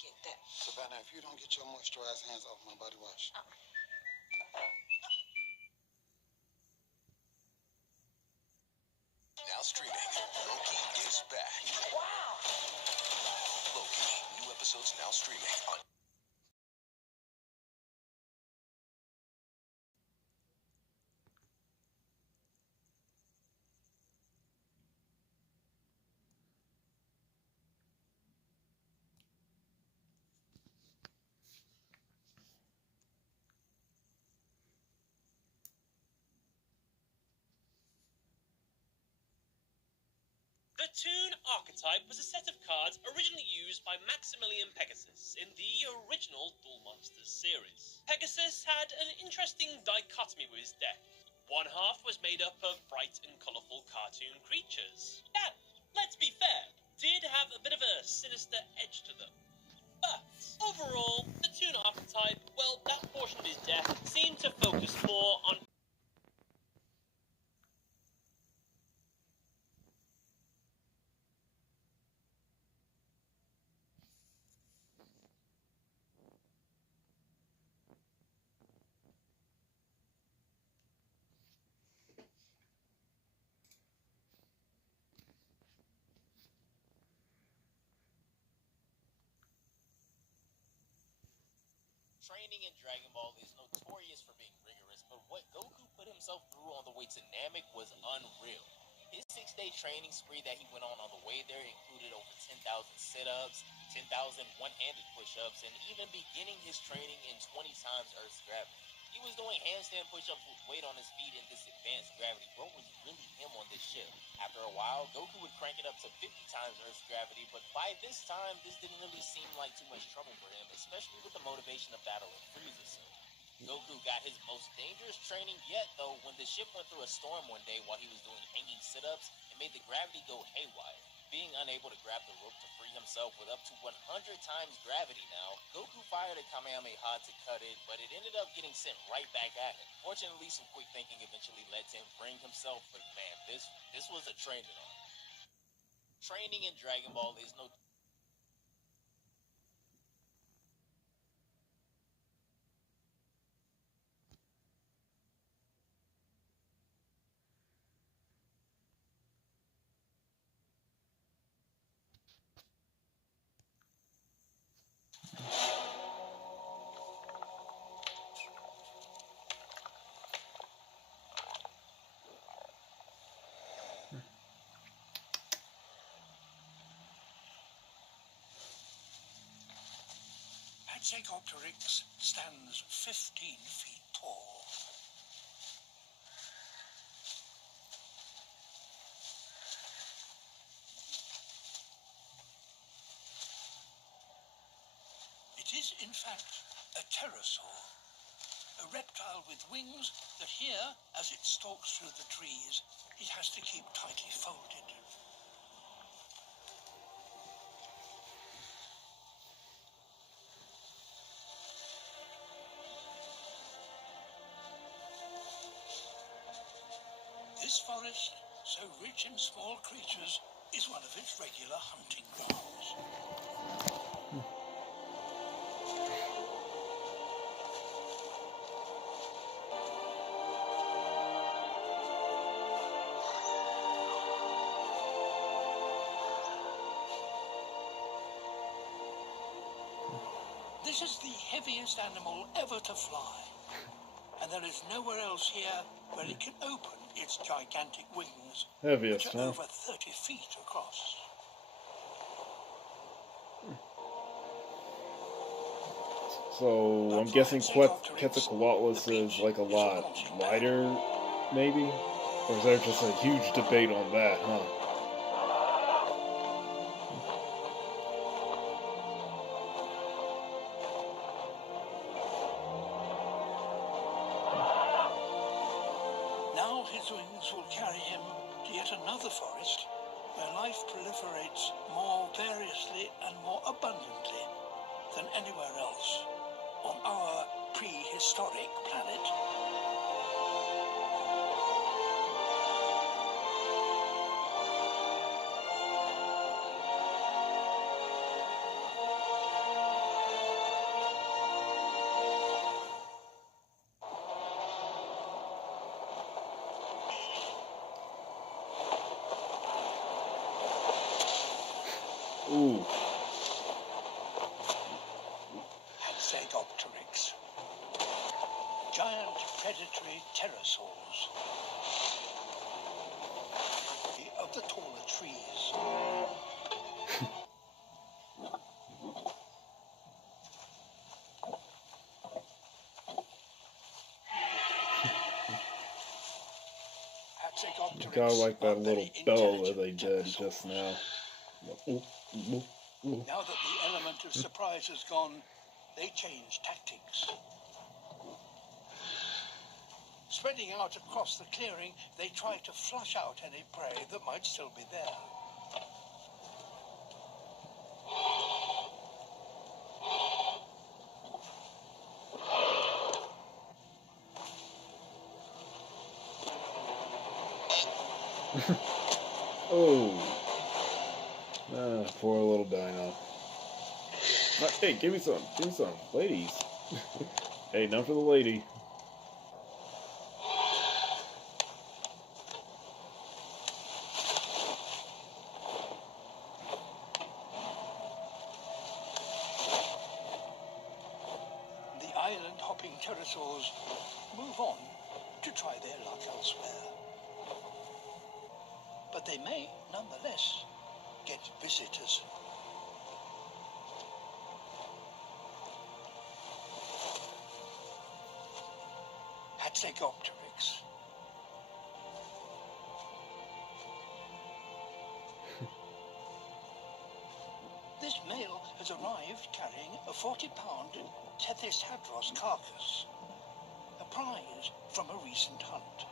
get that. Savannah, if you don't get your moisturized hands off my body wash. Oh. Now streaming, Loki is back. Wow. Loki, new episodes now streaming on The Toon archetype was a set of cards originally used by Maximilian Pegasus in the original Duel Monsters series. Pegasus had an interesting dichotomy with his deck. One half was made up of bright and colourful cartoon creatures that, let's be fair, did have a bit of a sinister edge to them. But overall, the Toon archetype, well, that portion of his deck seemed to focus more on training in Dragon Ball is notorious for being rigorous, but what Goku put himself through on the way to Namek was unreal. His 6-day training spree that he went on the way there included over 10,000 sit-ups, 10,000 one-handed push-ups, and even beginning his training in 20 times Earth's gravity. He was doing handstand push-ups with weight on his feet in this advanced gravity. Bro was really him on this ship. After a while, Goku would crank it up to 50 times Earth's gravity, but by this time, this didn't really seem like too much trouble for him, especially with the motivation of battling Frieza soon. Goku got his most dangerous training yet, though, when the ship went through a storm one day while he was doing hanging sit-ups and made the gravity go haywire. Being unable to grab the rope to free himself with up to 100 times gravity now, Goku fired a Kamehameha to cut it, but it ended up getting sent right back at him. Fortunately, some quick thinking eventually led to him freeing himself, but man, this was a training arc. Training in Dragon Ball is no Pachecopteryx stands 15 feet tall. It is, in fact, a pterosaur, a reptile with wings that here, as it stalks through the trees, it has to keep tightly folded. This forest, so rich in small creatures, is one of its regular hunting grounds. This is the heaviest animal ever to fly, and there is nowhere else here where it can open its gigantic wings, Heaviest, which are huh? over 30 feet across. So I'm guessing Quetzalcoatlus is like a lot lighter, maybe? Or is there just a huge debate on that, huh? Now his wings will carry him to yet another forest where life proliferates more variously and more abundantly than anywhere else on our prehistoric planet. Ooh. Hatzegopteryx. Giant predatory pterosaurs. Of the taller trees. Kind of like that little bell that they did just now. Ooh, ooh, ooh. Now that the element of surprise has gone, they change tactics. Spreading out across the clearing, they try to flush out any prey that might still be there. Oh. Poor little dino. Hey, give me some. Give me some. Ladies. Hey, none for the lady. The island-hopping pterosaurs move on to try their luck elsewhere. But they may, nonetheless, get visitors. Hatzegopteryx. This male has arrived carrying a 40-pound Tethys carcass, a prize from a recent hunt.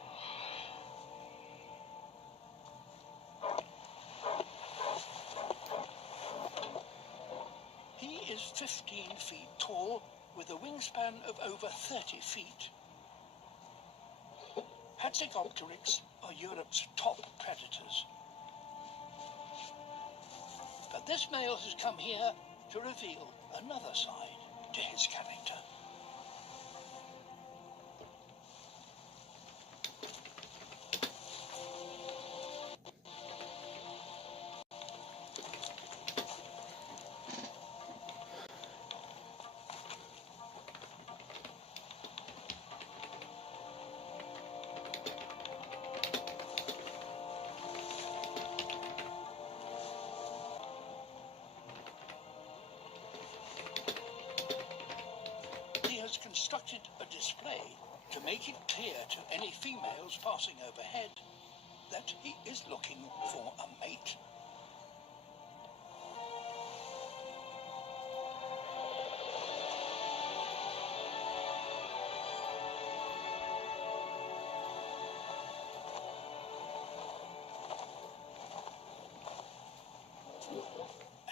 He is 15 feet tall with a wingspan of over 30 feet. Hatzegopteryx are Europe's top predators. But this male has come here to reveal another side to his character. Constructed a display to make it clear to any females passing overhead that he is looking for a mate.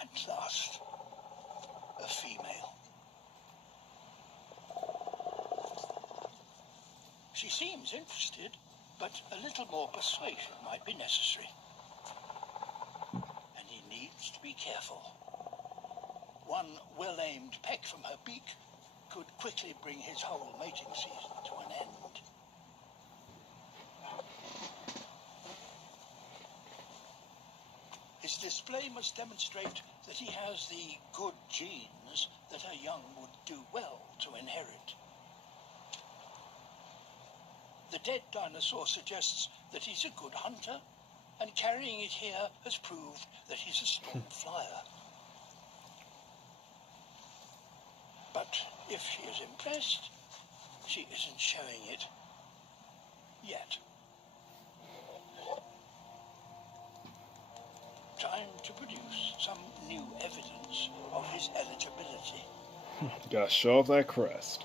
At last, a female. She seems interested, but a little more persuasion might be necessary. And he needs to be careful. One well-aimed peck from her beak could quickly bring his whole mating season to an end. His display must demonstrate that he has the good genes that her young would do well to inherit. The dead dinosaur suggests that he's a good hunter, and carrying it here has proved that he's a strong flyer. But if she is impressed, she isn't showing it yet. Time to produce some new evidence of his eligibility. Gotta show off that crest.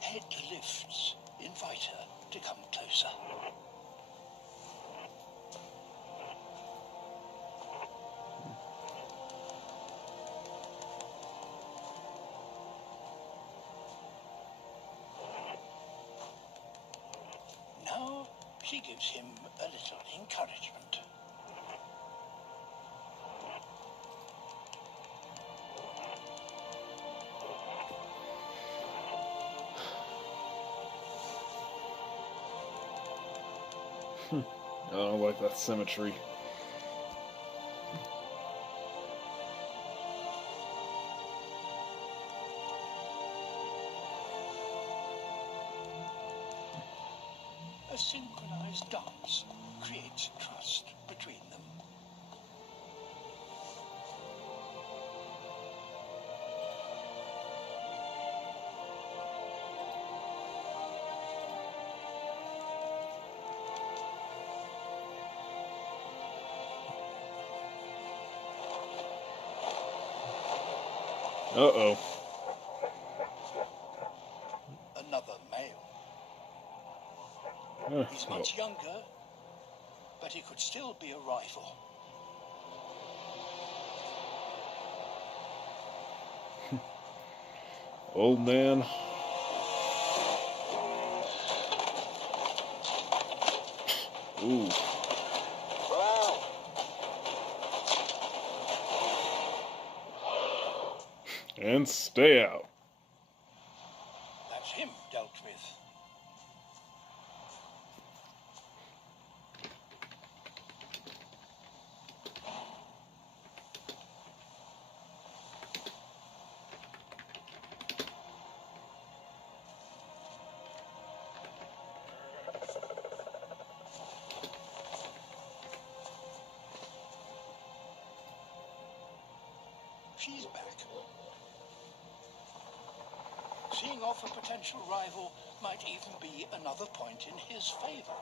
Head lifts, invite her to come closer. Now she gives him a little encouragement. I don't like that symmetry. Uh-oh. Another male. He's much younger, but he could still be a rival. Old man. Ooh. And stay out. That's him dealt with. She's back. Seeing off a potential rival might even be another point in his favor.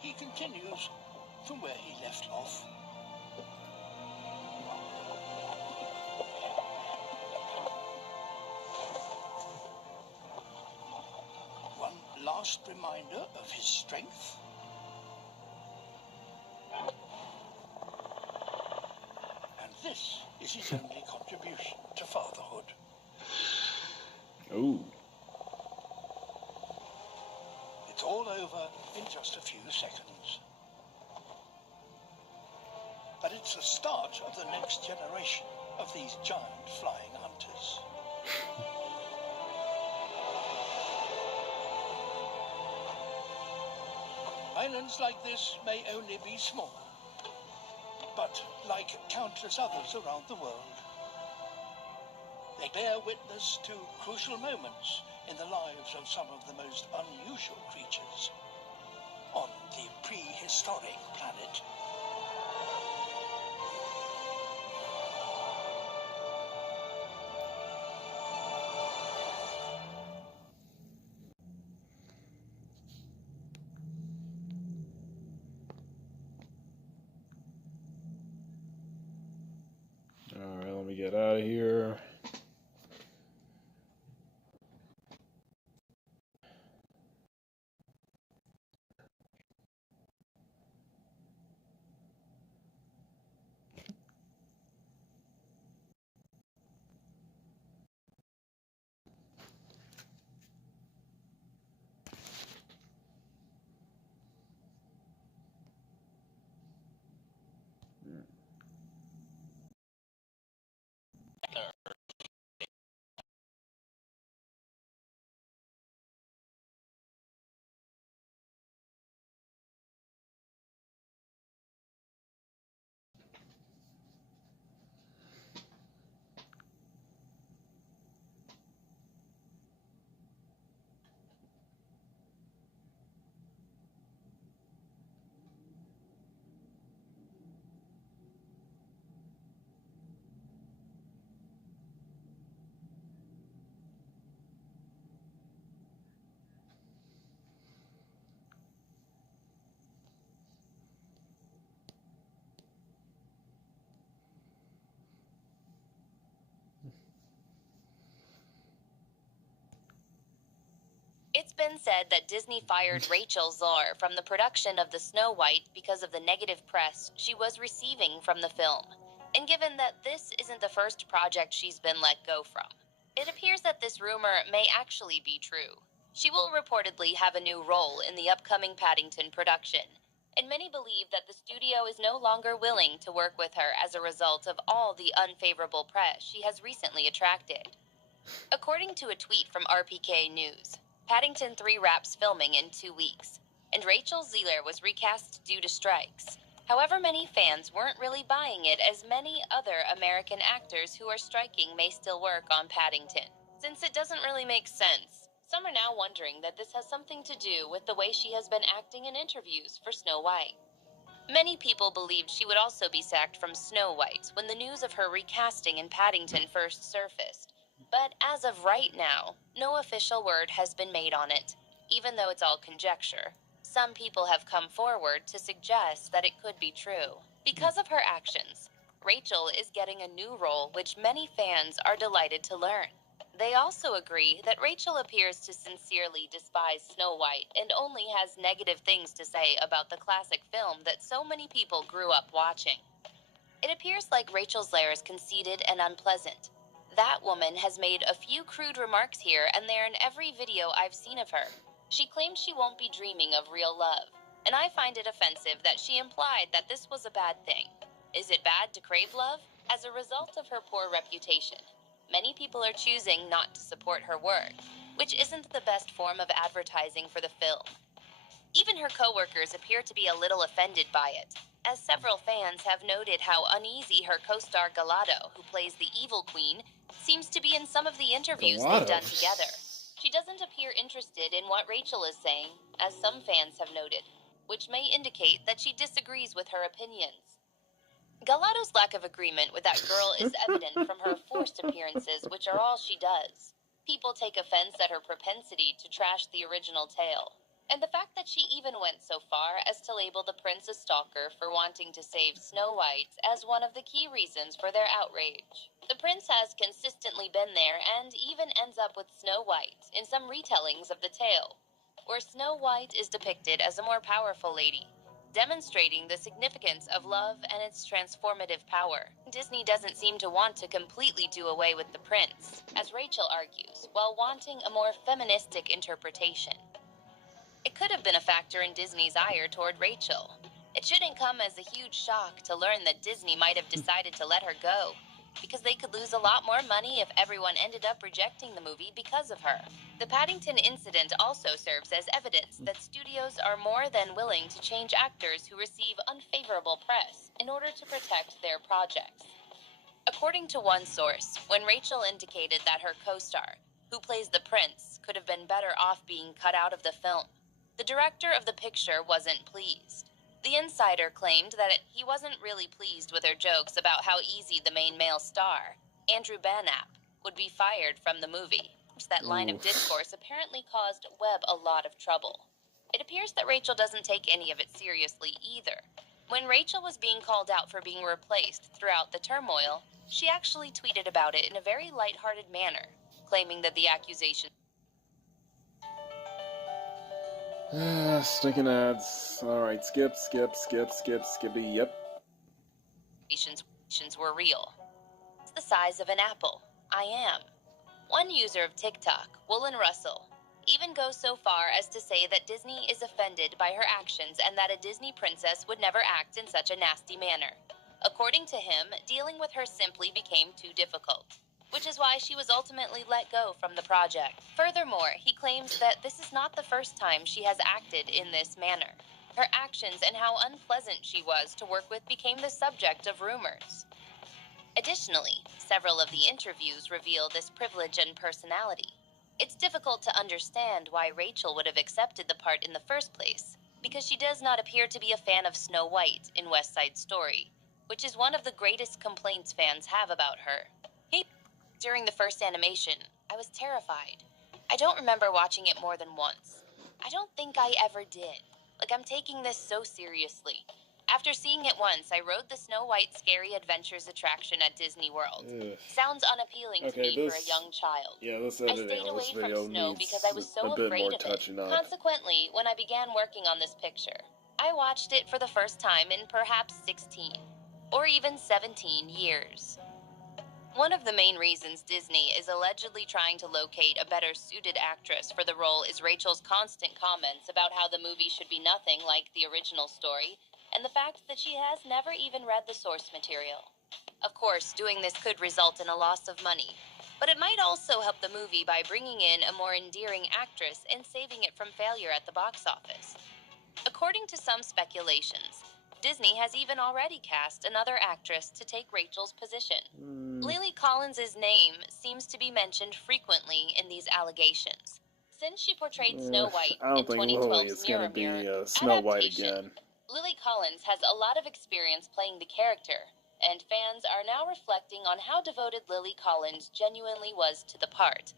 He continues from where he left off. One last reminder of his strength. This is his only contribution to fatherhood. Ooh. It's all over in just a few seconds. But it's the start of the next generation of these giant flying hunters. Islands like this may only be small, but like countless others around the world, they bear witness to crucial moments in the lives of some of the most unusual creatures on the prehistoric planet. Alright, let me get out of here. It's been said that Disney fired Rachel Zor from the production of the Snow White because of the negative press she was receiving from the film. And given that this isn't the first project she's been let go from, it appears that this rumor may actually be true. She will reportedly have a new role in the upcoming Paddington production, and many believe that the studio is no longer willing to work with her as a result of all the unfavorable press she has recently attracted. According to a tweet from RPK News, Paddington 3 wraps filming in 2 weeks, and Rachel Zegler was recast due to strikes. However, many fans weren't really buying it, as many other American actors who are striking may still work on Paddington. Since it doesn't really make sense, some are now wondering that this has something to do with the way she has been acting in interviews for Snow White. Many people believed she would also be sacked from Snow White when the news of her recasting in Paddington first surfaced. But as of right now, no official word has been made on it, even though it's all conjecture. some people have come forward to suggest that it could be true. Because of her actions, Rachel is getting a new role, which many fans are delighted to learn. They also agree that Rachel appears to sincerely despise Snow White and only has negative things to say about the classic film that so many people grew up watching. It appears like Rachel's lair is conceited and unpleasant. That woman has made a few crude remarks here and there in every video I've seen of her. She claims she won't be dreaming of real love, and I find it offensive that she implied that this was a bad thing. Is it bad to crave love? As a result of her poor reputation, many people are choosing not to support her work, which isn't the best form of advertising for the film. Even her co-workers appear to be a little offended by it, as several fans have noted how uneasy her co-star Galato, who plays the evil queen, seems to be in some of the interviews they've done together. She doesn't appear interested in what Rachel is saying, as some fans have noted, which may indicate that she disagrees with her opinions. Galato's lack of agreement with that girl is evident from her forced appearances, which are all she does. People take offense at her propensity to trash the original tale, and the fact that she even went so far as to label the prince a stalker for wanting to save Snow White as one of the key reasons for their outrage. The prince has consistently been there and even ends up with Snow White in some retellings of the tale, where Snow White is depicted as a more powerful lady, demonstrating the significance of love and its transformative power. Disney doesn't seem to want to completely do away with the prince, as Rachel argues, while wanting a more feministic interpretation. It could have been a factor in Disney's ire toward Rachel. It shouldn't come as a huge shock to learn that Disney might have decided to let her go, because they could lose a lot more money if everyone ended up rejecting the movie because of her. The Paddington incident also serves as evidence that studios are more than willing to change actors who receive unfavorable press in order to protect their projects. According to one source, when Rachel indicated that her co-star, who plays the prince, could have been better off being cut out of the film, the director of the picture wasn't pleased. The insider claimed that he wasn't really pleased with her jokes about how easy the main male star, Andrew Banap, would be fired from the movie. That line of discourse apparently caused Webb a lot of trouble. It appears that Rachel doesn't take any of it seriously either. When Rachel was being called out for being replaced throughout the turmoil, she actually tweeted about it in a very lighthearted manner, claiming that the accusation stinking ads. Alright, skippy, yep. were real. It's the size of an apple. I am. One user of TikTok, Woolen Russell, even goes so far as to say that Disney is offended by her actions and that a Disney princess would never act in such a nasty manner. According to him, dealing with her simply became too difficult, which is why she was ultimately let go from the project. Furthermore, he claims that this is not the first time she has acted in this manner. Her actions and how unpleasant she was to work with became the subject of rumors. Additionally, several of the interviews reveal this privilege and personality. It's difficult to understand why Rachel would have accepted the part in the first place, because she does not appear to be a fan of Snow White in West Side Story, which is one of the greatest complaints fans have about her. During the first animation, I was terrified. I don't remember watching it more than once. I don't think I ever did. Like, I'm taking this so seriously. After seeing it once, I rode the Snow White Scary Adventures attraction at Disney World. Sounds unappealing to me for a young child. Yeah, this I editing stayed on this away video from snow needs because I was so a bit afraid more of it. touching up. Consequently, when I began working on this picture, I watched it for the first time in perhaps 16 or even 17 years. One of the main reasons Disney is allegedly trying to locate a better suited actress for the role is Rachel's constant comments about how the movie should be nothing like the original story, and the fact that she has never even read the source material. Of course, doing this could result in a loss of money, but it might also help the movie by bringing in a more endearing actress and saving it from failure at the box office. According to some speculations, Disney has even already cast another actress to take Rachel's position. Lily Collins' name seems to be mentioned frequently in these allegations, since she portrayed Snow White I don't in think Lily 2012's is going to Mirror be Mirror Snow White adaptation. again. Lily Collins has a lot of experience playing the character, and fans are now reflecting on how devoted Lily Collins genuinely was to the part.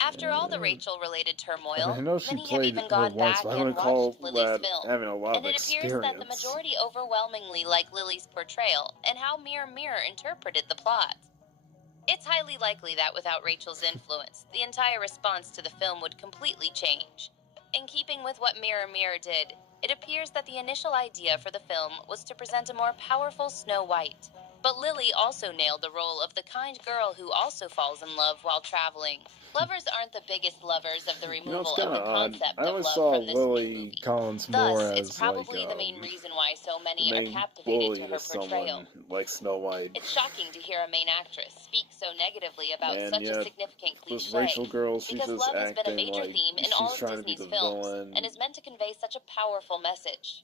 After all the Rachel-related I turmoil, know she many have played even her gone once, back but I and wouldn't call watched Lily's that film, having a lot and of it appears that the experience. majority overwhelmingly like Lily's portrayal and how Mirror Mirror interpreted the plot. It's highly likely that without Rachel's influence, the entire response to the film would completely change. In keeping with what Mirror Mirror did, it appears that the initial idea for the film was to present a more powerful Snow White. But Lily also nailed the role of the kind girl who also falls in love while traveling. Lovers aren't the biggest lovers of the You know, it's removal kind of of the odd. concept I of always love saw from this new Lily movie. Collins Thus, more it's as probably the main reason why so the many are main captivated bully to her to portrayal. someone like Snow White. It's shocking to hear a main actress speak so negatively about And such a yet, significant this cliche, Rachel girl, she's because just love has been a acting major like theme in she's all of trying to be Disney's the films villain. and is meant to convey such a powerful message.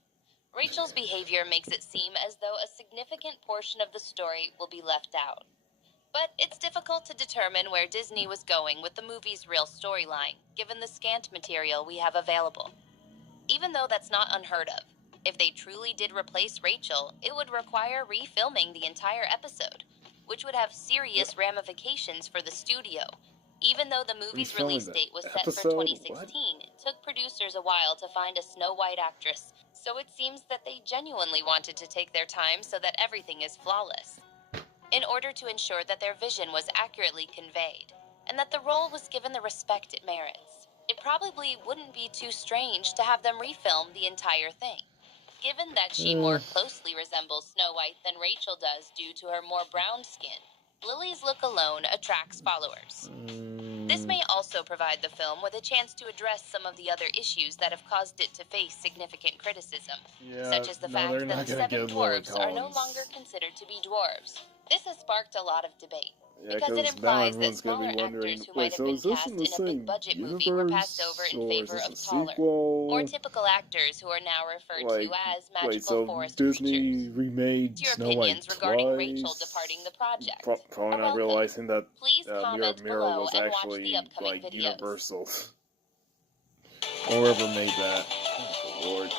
Rachel's behavior makes it seem as though a significant portion of the story will be left out. But it's difficult to determine where Disney was going with the movie's real storyline, given the scant material we have available. Even though that's not unheard of, if they truly did replace Rachel, it would require refilming the entire episode, which would have serious ramifications for the studio. Even though the movie's Refilming release the date was set for episode? 2016, What? it took producers a while to find a Snow White actress, so it seems that they genuinely wanted to take their time so that everything is flawless, in order to ensure that their vision was accurately conveyed, and that the role was given the respect it merits. It probably wouldn't be too strange to have them refilm the entire thing, given that she more closely resembles Snow White than Rachel does due to her more brown skin. Lily's look alone attracts followers. This may also provide the film with a chance to address some of the other issues that have caused it to face significant criticism, such as the fact they're that not the gonna seven get Lily dwarves are no Collins. longer considered to be dwarves. This has sparked a lot of debate, Yeah, because it now implies that everyone's gonna smaller be wondering, actors who wait, might have so been is this cast in the in a same big-budget movie were passed over in universe, or is favor this of a taller, sequel? more typical actors who are now referred to as Wait, magical so forest Disney creatures. remade What's your Snow White opinions regarding twice? Rachel departing the project? Probably not Welcome. realizing that Please Mirror comment Mirror below was and watch actually the upcoming like videos. Universal. Or whoever made that. Oh, Lord.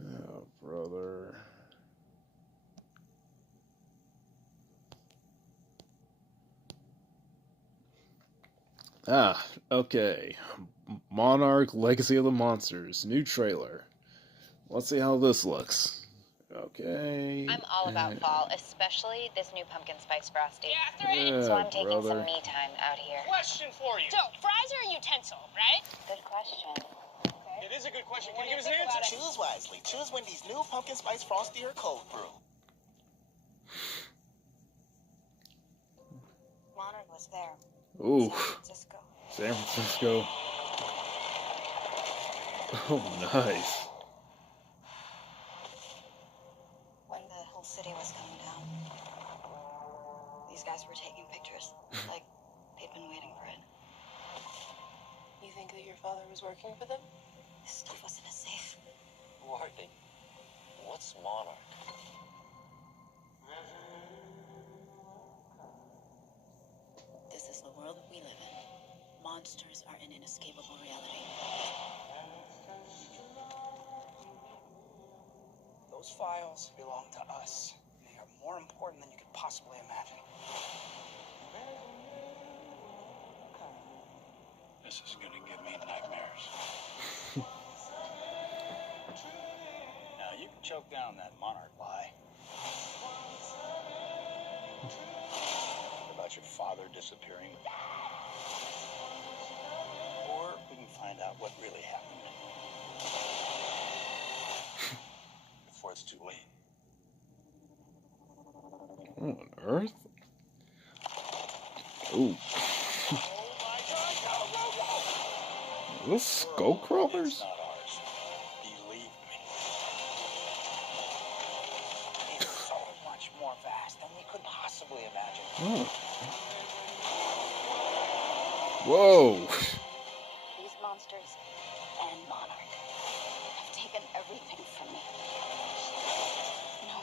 Oh, brother. Ah, okay. Monarch Legacy of the Monsters, new trailer. Let's see how this looks. Okay. I'm all about fall, especially this new pumpkin spice frosty. Yeah, So I'm taking brother. some me time out here. Question for you. So, fries are a utensil, right? Good question. It is a good question. Can What you do give us you an think answer? about Choose wisely. Choose Wendy's new pumpkin spice frosty or cold brew. Monarch was there. Ooh, San Francisco. San Francisco. Oh, nice. When the whole city was coming down, these guys were taking pictures, like they'd been waiting for it. You think that your father was working for them? This stuff was in a safe. Who are they? What's Monarch? This is the world we live in. Monsters are an inescapable reality. Those files belong to us. They are more important than you could possibly imagine. This is gonna give me nightmares. Now, you can choke down that Monarch lie. About your father disappearing. Or we can find out what really happened. Before it's too late. What on earth? Ooh. Are those skull crawlers? It's not ours. Believe me. It's so much more vast than we could possibly imagine. Oh. Whoa. These monsters and Monarch have taken everything from me. No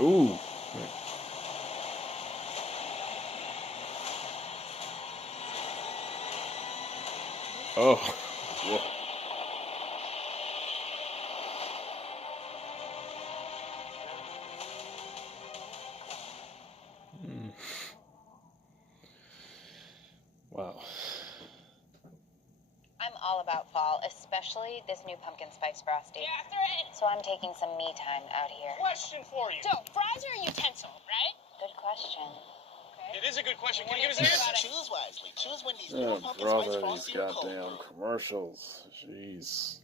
Ooh. Oh. Whoa. Hmm. Wow. I'm all about fall, especially this new pumpkin spice frosty. Catherine! So I'm taking some me time out here. Question for you. So, fries are a utensil, right? Good question. Okay. It is a good question. Can What you do give us you an think answer? about it? Choose wisely. Choose Wendy's Oh, new pumpkin spice brother, these frosty or cold goddamn brew. commercials. Jeez.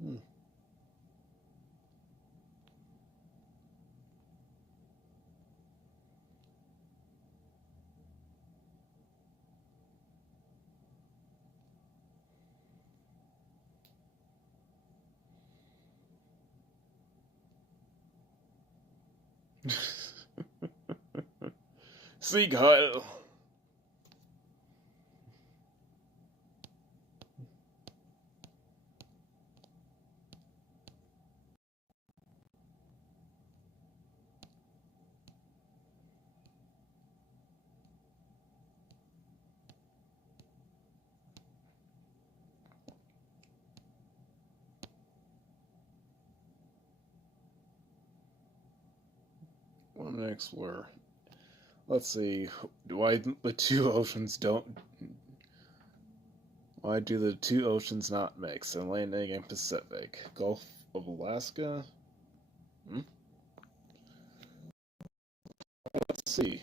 Hmm. Sieg Heil. What next were? Let's see. Why the two oceans don't? Why do the two oceans not mix? Atlantic and Pacific. Gulf of Alaska. Hmm? Let's see.